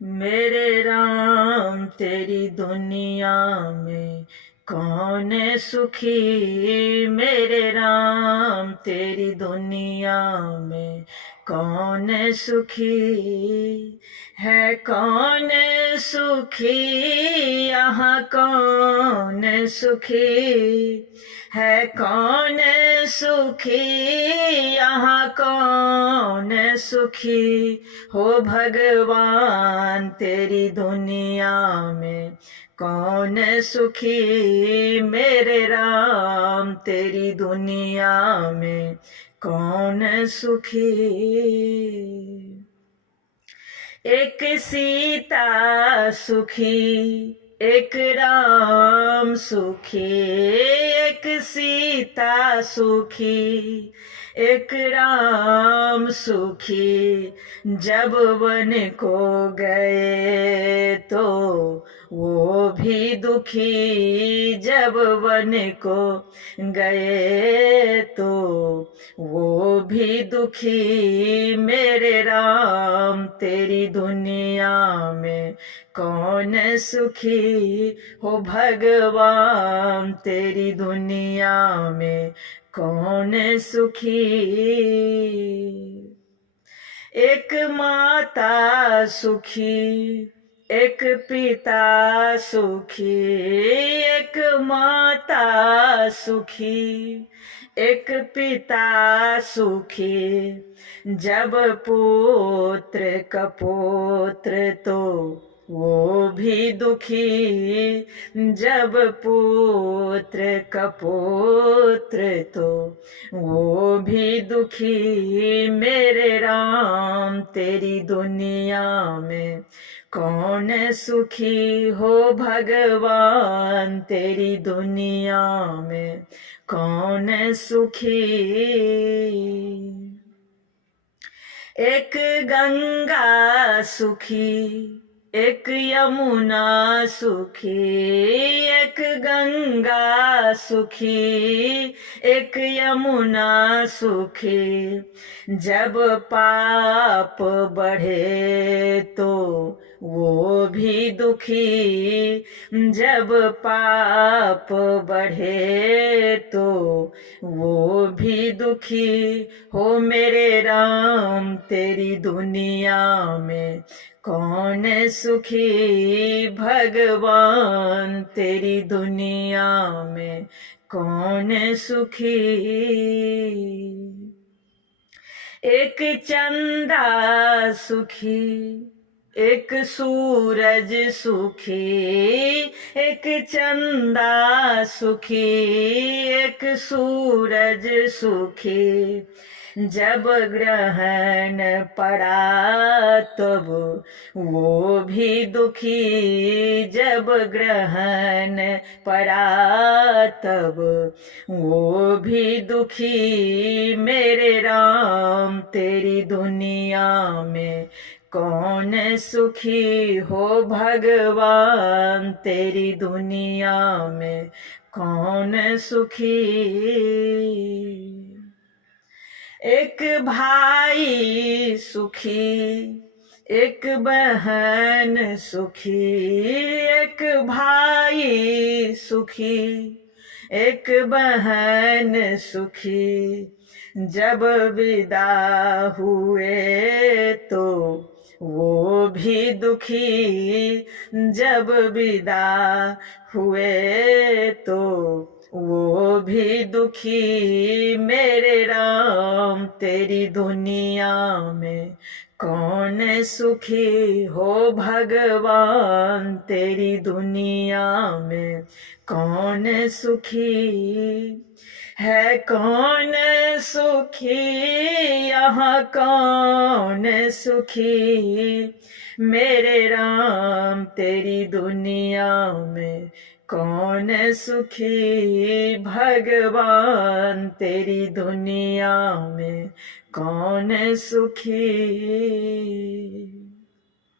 मेरे राम तेरी दुनिया में कौन है सुखी। मेरे राम तेरी दुनिया में कौन है सुखी। है कौन सुखी यहाँ कौन सुखी। है कौन सुखी यहाँ कौन सुखी। हो भगवान तेरी दुनिया में कौन सुखी। मेरे राम तेरी दुनिया में कौन सुखी। एक सीता सुखी एक राम सुखी। एक सीता सुखी एक राम सुखी। जब वन को गए तो वो भी दुखी। जब वन को गए तो वो भी दुखी। मेरे राम तेरी दुनिया में कौन सुखी। हो भगवान तेरी दुनिया में कौन सुखी। एक माता सुखी एक पिता सुखी। एक माता सुखी एक पिता सुखी। जब पुत्र कपुत्र तो वो भी दुखी। जब पुत्र कपुत्र तो वो भी दुखी। मेरे राम तेरी दुनिया में कौन सुखी। हो भगवान तेरी दुनिया में कौन सुखी। एक गंगा सुखी एक यमुना सुखी। एक गंगा सुखी एक यमुना सुखी। जब पाप बढ़े तो वो भी दुखी। जब पाप बढ़े तो वो भी दुखी। हो मेरे राम तेरी दुनिया में कौन सुखी। भगवान तेरी दुनिया में कौन सुखी। एक चंदा सुखी एक सूरज सुखी। एक चंदा सुखी एक सूरज सुखी। जब ग्रहण पड़ा तब वो भी दुखी। जब ग्रहण पड़ा तब वो भी दुखी। मेरे राम तेरी दुनिया में कौन सुखी। हो भगवान तेरी दुनिया में कौन सुखी। एक भाई सुखी एक बहन सुखी। एक भाई सुखी एक बहन सुखी। जब विदा हुए तो वो भी दुखी। जब विदा हुए तो वो भी दुखी। मेरे राम तेरी दुनिया में कौन सुखी। हो भगवान तेरी दुनिया में कौन सुखी। है कौन सुखी यहाँ कौन सुखी। मेरे राम तेरी दुनिया में कौन सुखी। भगवान तेरी दुनिया में कौन सुखी।